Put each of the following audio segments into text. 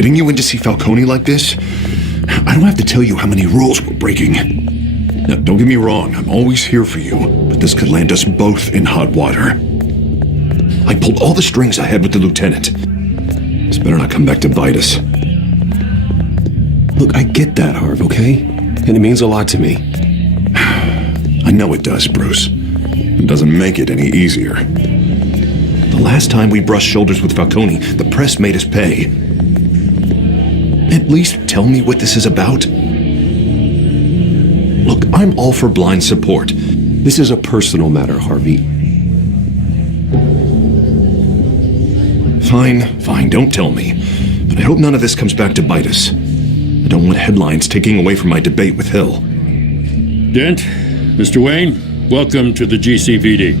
Getting you in to see Falcone like this? I don't have to tell you how many rules we're breaking. Now, don't get me wrong, I'm always here for you, but this could land us both in hot water. I pulled all the strings I had with the lieutenant. This better not come back to bite us. Look, I get that, Harv, okay? And it means a lot to me. I know it does, Bruce. It doesn't make it any easier. The last time we brushed shoulders with Falcone, the press made us pay. At least tell me what this is about. Look, I'm all for blind support. This is a personal matter, Harvey. Fine, don't tell me. But I hope none of this comes back to bite us. I don't want headlines taking away from my debate with Hill. Dent, Mr. Wayne, welcome to the GCPD.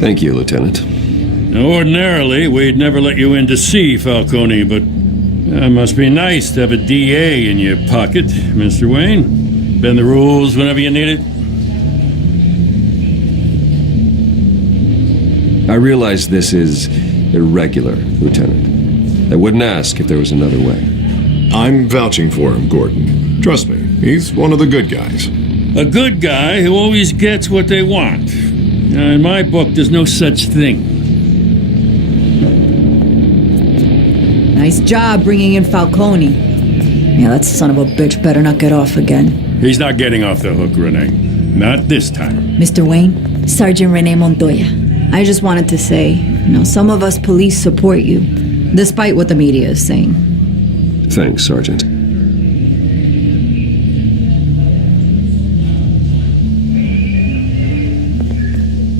Thank you, Lieutenant. Now, ordinarily, we'd never let you in to see Falcone, but it must be nice to have a DA in your pocket, Mr. Wayne. Bend the rules whenever you need it. I realize this is irregular, Lieutenant. I wouldn't ask if there was another way. I'm vouching for him, Gordon. Trust me, he's one of the good guys. A good guy who always gets what they want. In my book, there's no such thing. Nice job bringing in Falcone. Yeah, that son of a bitch better not get off again. He's not getting off the hook, Renee. Not this time. Mr. Wayne, Sergeant Renee Montoya. I just wanted to say, some of us police support you, despite what the media is saying. Thanks, Sergeant.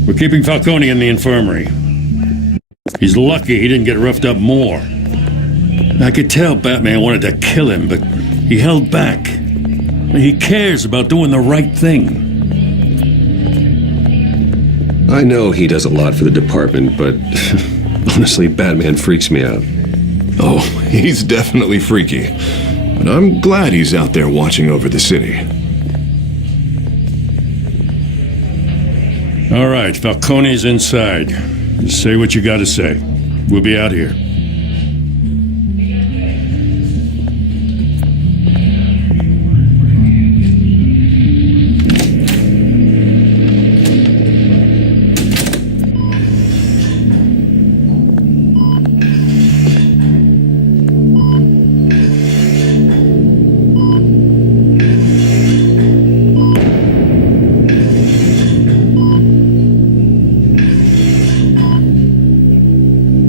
We're keeping Falcone in the infirmary. He's lucky he didn't get roughed up more. I could tell Batman wanted to kill him, but he held back. He cares about doing the right thing. I know he does a lot for the department, but honestly, Batman freaks me out. Oh, he's definitely freaky. But I'm glad he's out there watching over the city. All right, Falcone's inside. Just say what you gotta say. We'll be out here.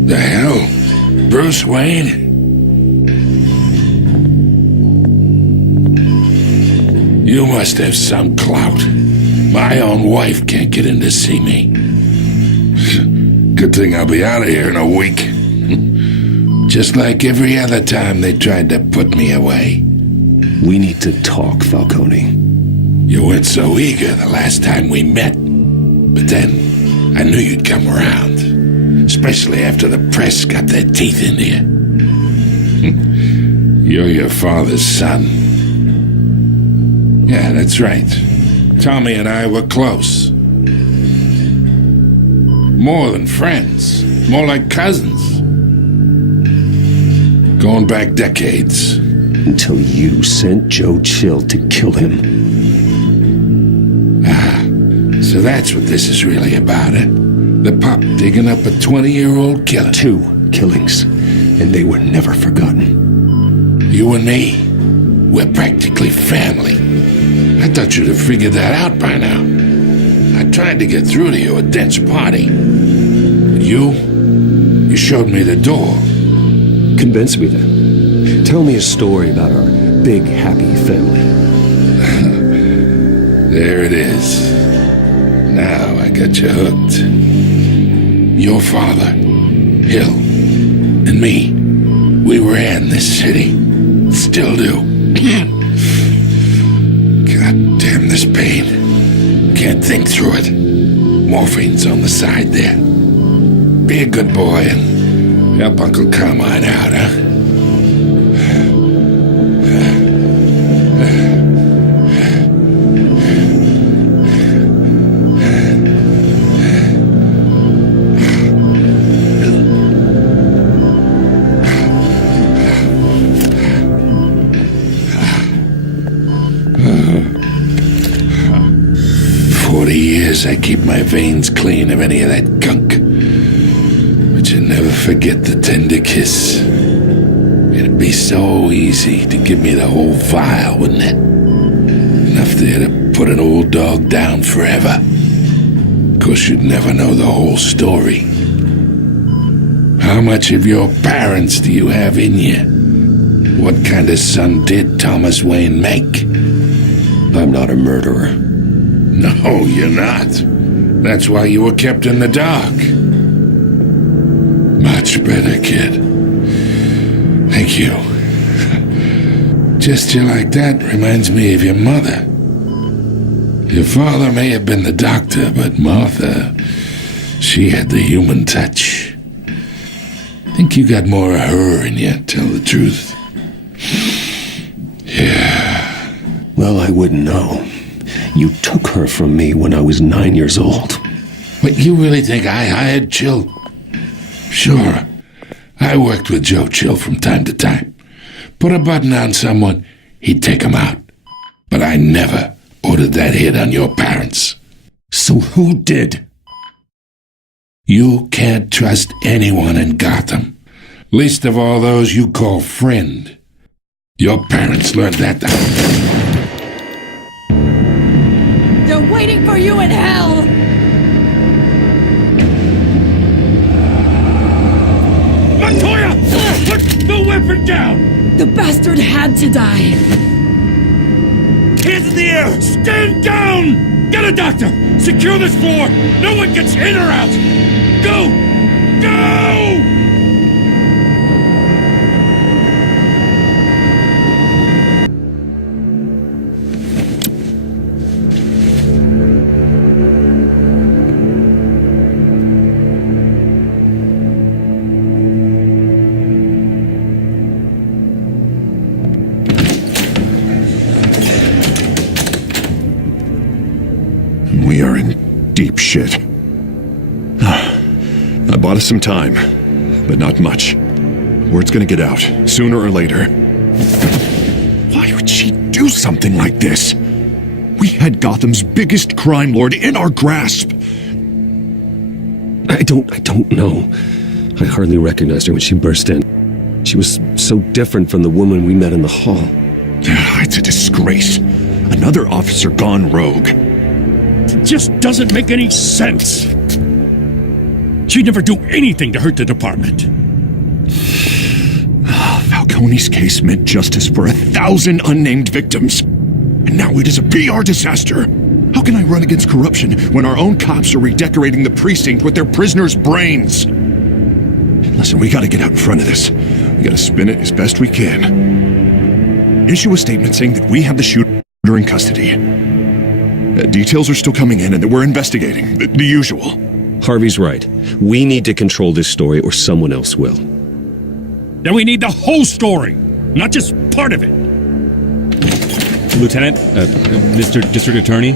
The hell? Bruce Wayne? You must have some clout. My own wife can't get in to see me. Good thing I'll be out of here in a week. Just like every other time they tried to put me away. We need to talk, Falcone. You weren't so eager the last time we met. But then, I knew you'd come around. Especially after the press got their teeth into you. You're your father's son. Yeah, that's right. Tommy and I were close. More than friends. More like cousins. Going back decades. Until you sent Joe Chill to kill him. So that's what this is really about, eh? The pup digging up a 20-year-old killer. 2 killings, and they were never forgotten. You and me, we're practically family. I thought you'd have figured that out by now. I tried to get through to you at Dent's party. But you showed me the door. Convince me then. Tell me a story about our big, happy family. There it is. Now I got you hooked. Your father, Hill, and me, we ran this city. Still do. God damn this pain. Can't think through it. Morphine's on the side there. Be a good boy and help Uncle Carmine out, huh? course, I keep my veins clean of any of that gunk. But you never forget the tender kiss. It'd be so easy to give me the whole vial, wouldn't it? Enough there to put an old dog down forever. Of course, you'd never know the whole story. How much of your parents do you have in you? What kind of son did Thomas Wayne make? I'm not a murderer. No, you're not. That's why you were kept in the dark. Much better, kid. Thank you. Gesture like that reminds me of your mother. Your father may have been the doctor, but Martha, she had the human touch. Think you got more of her in you, tell the truth. Yeah. Well, I wouldn't know. You took her from me when I was 9 years old. But you really think I hired Chill? Sure. I worked with Joe Chill from time to time. Put a button on someone, he'd take him out. But I never ordered that hit on your parents. So who did? You can't trust anyone in Gotham. Least of all those you call friend. Your parents learned that. They're waiting for you in hell! Montoya! Put the weapon down! The bastard had to die! Hands in the air! Stand down! Get a doctor! Secure this floor! No one gets in or out! Go! Go! We are in deep shit. I bought us some time, but not much. Word's gonna get out, sooner or later. Why would she do something like this? We had Gotham's biggest crime lord in our grasp. I don't know. I hardly recognized her when she burst in. She was so different from the woman we met in the hall. It's a disgrace. Another officer gone rogue. It just doesn't make any sense. She'd never do anything to hurt the department. Falcone's case meant justice for 1,000 unnamed victims. And now it is a PR disaster. How can I run against corruption when our own cops are redecorating the precinct with their prisoners' brains? Listen, we gotta get out in front of this. We gotta spin it as best we can. Issue a statement saying that we have the shooter in custody. Details are still coming in and that we're investigating. The usual. Harvey's right. We need to control this story or someone else will. Then we need the whole story, not just part of it. Lieutenant, Mr. District Attorney,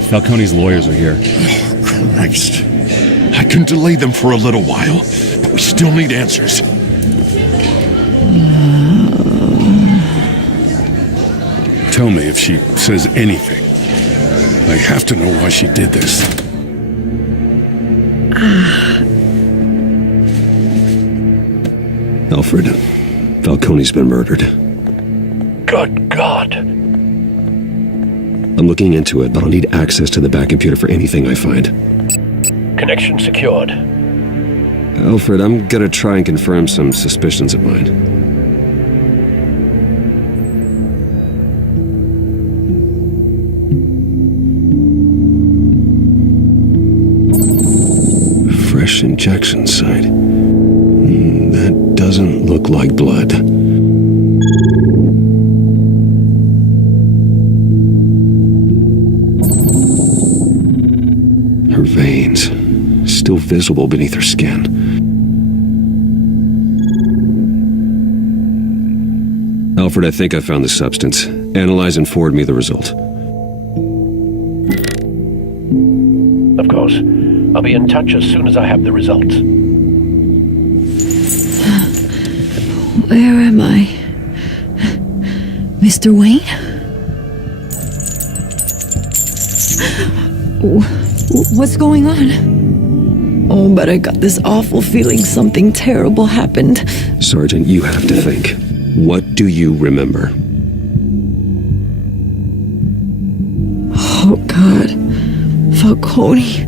Falcone's lawyers are here. Oh, Christ. I can delay them for a little while, but we still need answers. Tell me if she says anything. I have to know why she did this. Alfred, Falcone's been murdered. Good God. I'm looking into it, but I'll need access to the back computer for anything I find. Connection secured. Alfred, I'm gonna try and confirm some suspicions of mine. Fresh injection site. That doesn't look like blood. Her veins, still visible beneath her skin. Alfred, I think I found the substance. Analyze and forward me the result. Of course. I'll be in touch as soon as I have the results. Where am I? Mr. Wayne? What's going on? Oh, but I got this awful feeling something terrible happened. Sergeant, you have to think. What do you remember? Oh, God. Falcone.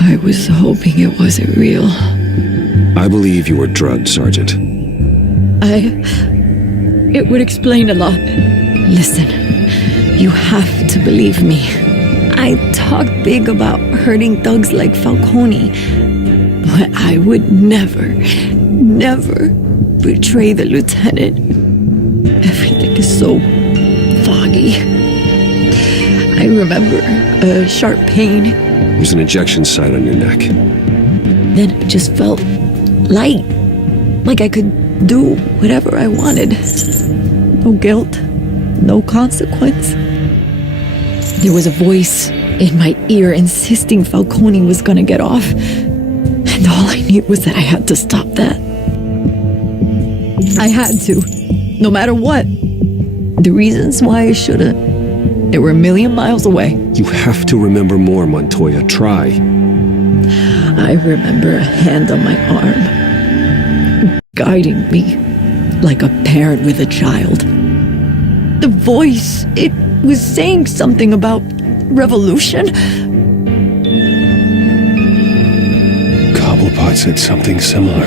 I was hoping it wasn't real. I believe you were drugged, Sergeant. It would explain a lot. Listen, you have to believe me. I talk big about hurting thugs like Falcone, but I would never betray the lieutenant. Everything is so foggy. I remember a sharp pain. There's an injection site on your neck. Then it just felt light, like I could do whatever I wanted. No guilt, no consequence. There was a voice in my ear insisting Falcone was gonna get off. And all I knew was that I had to stop that. I had to, no matter what. The reasons why I shouldn't, they were a million miles away. You have to remember more, Montoya. Try. I remember a hand on my arm, guiding me like a parent with a child. The voice, it was saying something about revolution. Cobblepot said something similar.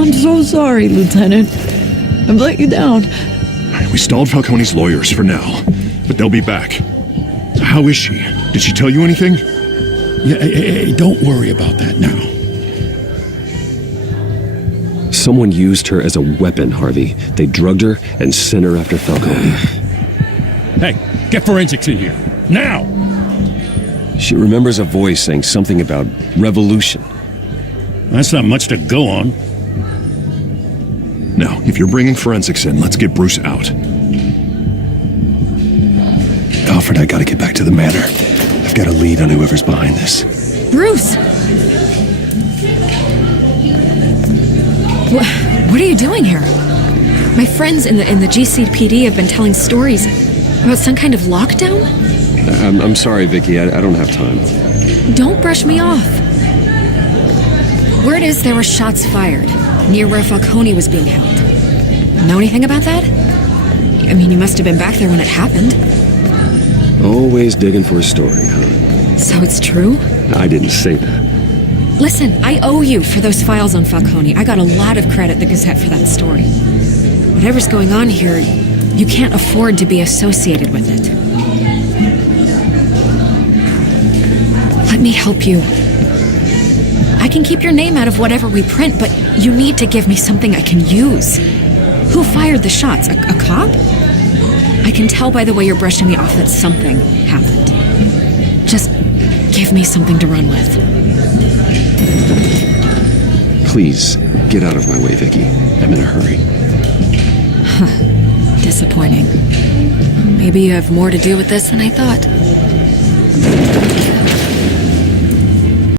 I'm so sorry, Lieutenant. I've let you down. We stalled Falcone's lawyers for now, but they'll be back. How is she? Did she tell you anything? Yeah, hey, don't worry about that now. Someone used her as a weapon, Harvey. They drugged her and sent her after Falcone. Hey, get forensics in here. Now! She remembers a voice saying something about revolution. That's not much to go on. Now, if you're bringing forensics in, let's get Bruce out. Alfred, I gotta get back to the manor. I've got a lead on whoever's behind this. Bruce! What are you doing here? My friends in the GCPD have been telling stories about some kind of lockdown? I'm sorry, Vicky. I don't have time. Don't brush me off. Word is there were shots fired near where Falcone was being held. Know anything about that? I mean, you must have been back there when it happened. Always digging for a story, huh? So it's true? I didn't say that. Listen, I owe you for those files on Falcone. I got a lot of credit, the Gazette, for that story. Whatever's going on here, you can't afford to be associated with it. Let me help you. I can keep your name out of whatever we print, but you need to give me something I can use. Who fired the shots? A cop? I can tell by the way you're brushing me off that something happened. Just give me something to run with. Please, get out of my way, Vicky. I'm in a hurry. Disappointing. Maybe you have more to do with this than I thought.